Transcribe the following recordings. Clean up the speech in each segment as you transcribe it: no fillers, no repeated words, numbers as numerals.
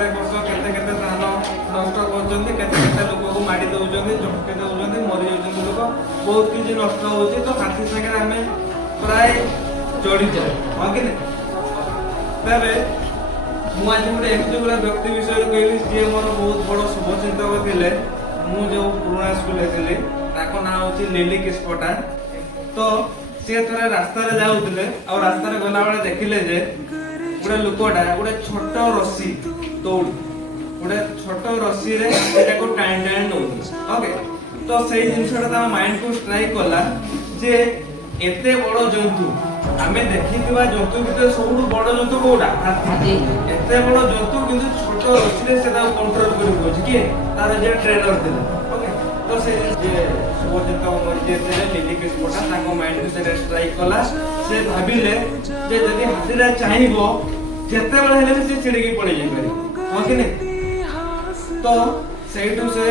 प्रत्येक वर्ष केते केते धान नष्ट करछन्ती केते लोक को मारी दउछन्ती झटके दउछन्ती मरि जाउछन्ती लोक बहुत किछि नष्ट होउछि तो हाथी संगे हमें प्राय जोड़ी जाए हां कि तबे मु आज गोटे एमती गोटे व्यक्ति विषय कहली जे मोर बहुत बड़ शुभचिंतक थिले मु जो पुराना स्कूल हेतिले ताको नाम होछि लिली किस्पटा तो से थोड़ा रास्ता रे जाउतिले और रास्ता रे गला बेले देखिले जे गोटे लोकटा गोटे छोट रस्सी दौड़ गोटे छोट रस्सी रे एटा को टाइम टाइम नउछि ओके तो सेही जिंसटा माइंड को स्ट्राइक कला जे एते बड़ जंतु आमे देखिथिबा जंतु भितर सबुठु बड़ जंतु कोडा हाथी एते बड़ जंतु किंतु छोट रस्सी रे सेटा कंट्रोल करि होछि कि तार जे ट्रेनर दिला ओके तो से जे सुबोधित मरि जे थे लिली किस्मटा ताको माइंड को से स्ट्राइक कला से भाबिले जे जदी हाथीरा चाहिबो जेते बळे हेले से चिड़की पड़ी जाई पारी हां कि नहीं तो सेठू से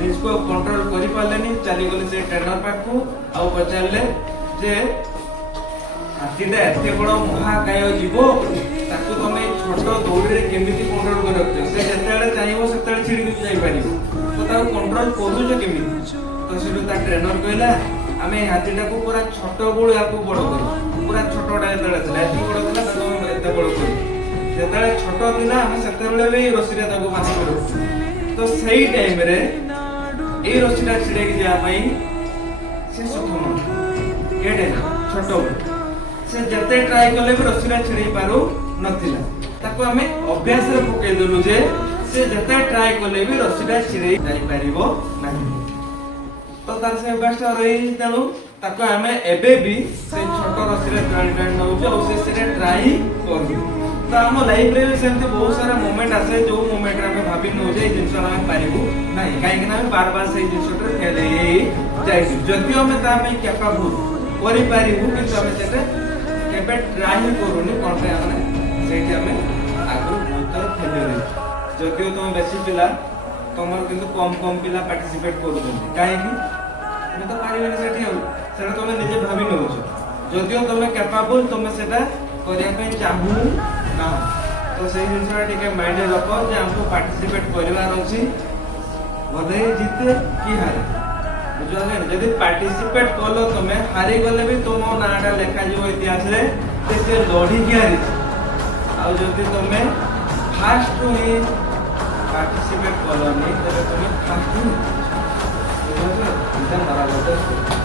निजको कंट्रोल करि पालेनी चली गले से ट्रेनर पाखु आ पचारले जे हाथीटा एते बड़ महाकाय जीवो ताकू तमे छोट दौड़ी रे केमिति कंट्रोल कर रखते से जेतेले चाहिबो सेतेले छिड़की जाई पारिबो तो ताकू कंट्रोल करू जे केमिति तो सेठू ता ट्रेनर कहला आमे हाथीटा को पूरा छोट बोल याकू बड़ करी पूरा छोटटा जेतेले छला एते बड़ छला ताकू एते बड़ करी जेतेले छोट थिला हम सेतेले भी रसीरे ताकू बांधी करू तो सही टाइम रे ए रसीटा छिड़े के जा पई से सफल केडे छोट से जते ट्राई करले भी रसीरा छिड़े पारो नथिला ताको हमें अभ्यास रे पके देलु जे से जते ट्राई करले भी रसीरा छिड़े जाई परिबो नाही तो तार से अभ्यास रही तेनु ताको हमें एबे भी से छोट रसीरा ट्राई नउ जे से ट्राई करू तो हम लाइफ रे सेमते बहुत सारा मोमेंट आसे जो मोमेंट रे हम भाबी न जे जिंस हम पारिबु नाही काहे कि ना हम बार बार से जिंस रे फेल हे जाई जति हम ता में कैपेबल करि पारिबु कि हम सेटे केबे ट्राई करूनी कोन पे हमने सेठी हमें आगु बहुत फेल रे जति तुम बेसी पिला तमर किंतु कम कम पिला पार्टिसिपेट करू काहे कि हम तो पारिबे सेठी हो सेटा तुम निजे भाबी न हो जति तुम कैपेबल तुम सेटा करिया पे चाहू ना तो सही जिनसा ठीक माइंड रखो जे हमको पार्टिसिपेट करबार अछि भले जीते की हारे बुझले यदि पार्टिसिपेट करलो तमे हारि गले भी तुम नाटा लेखा जो इतिहास रे से लड़ी के हारि आ जदि तमे फास्ट ही पार्टिसिपेट करलो नहीं तबे तुम फास्ट ही बुझले इतना मारा लगता